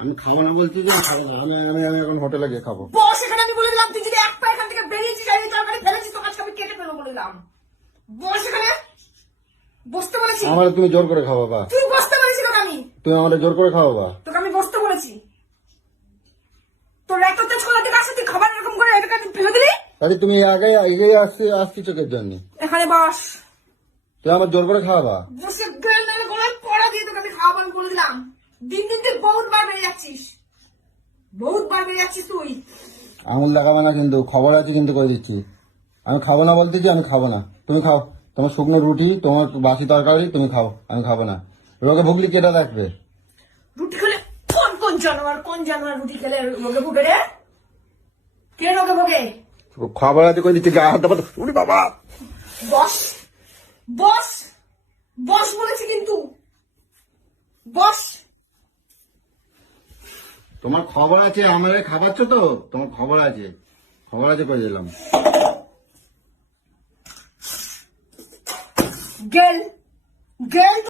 আমি খাবো না বলছি যে খাবো না, আমি আমি আমি এখন হোটেলে গিয়ে খাবো। বস এখানে, আমি বলে দিলাম তুই যদি এক পা এখান থেকে বেরিয়েছিস আর এই তরকারি ফেলেছিস তো আজকে আমি কেটে ফেলবো বলে দিলাম। বস এখানে, বসতে বলেছি। আমার তুমি জোর করে খাও বাবা, তুই বসতে বলেছি তোকে আমি, তুমি আমাদের জোর করে খাও বাবা। তোকে আমি বসতে বলেছি। তোর এত তেজ কোথা থেকে আসে, তুই খাবার এরকম করে এটাকে ফেলে দিলি? তাহলে তুমি আগে এগিয়ে আসছি চোখের জন্য, এখানে বস। তুমি আমার জোর করে খাওয়াবা। বসে গেল না গলায় পড়া দিয়ে তোকে আমি খাওয়াবো আমি বলে দিলাম। দিন দিন তুই বহুত বার বেড়ে যাচ্ছিস, বহুত বার বেড়ে যাচ্ছিস তুই। আঙুল দেখাবে না কিন্তু, খবর আছে কিন্তু করে দিচ্ছি। আমি খাবো না বলতেছি, আমি খাবো না, তুমি খাও। তোমার শুকনো রুটি, তোমার বাসি তরকারি তুমি খাও, আমি খাবো না। রোগে ভুগলি কেটা থাকবে? রুটি খেলে কোন কোন জানোয়ার রুটি খেলে রোগে ভোগে রে? কে রোগে ভোগে? খবর আছে করে দিচ্ছি, গায়ে হাত দেবো। উনি বাবা, বস বস বস বলেছি কিন্তু, বস। তোমার খবর আছে, আমার খাবারছো তো, তোমার খবর আছে করে দিলাম। গেল গেল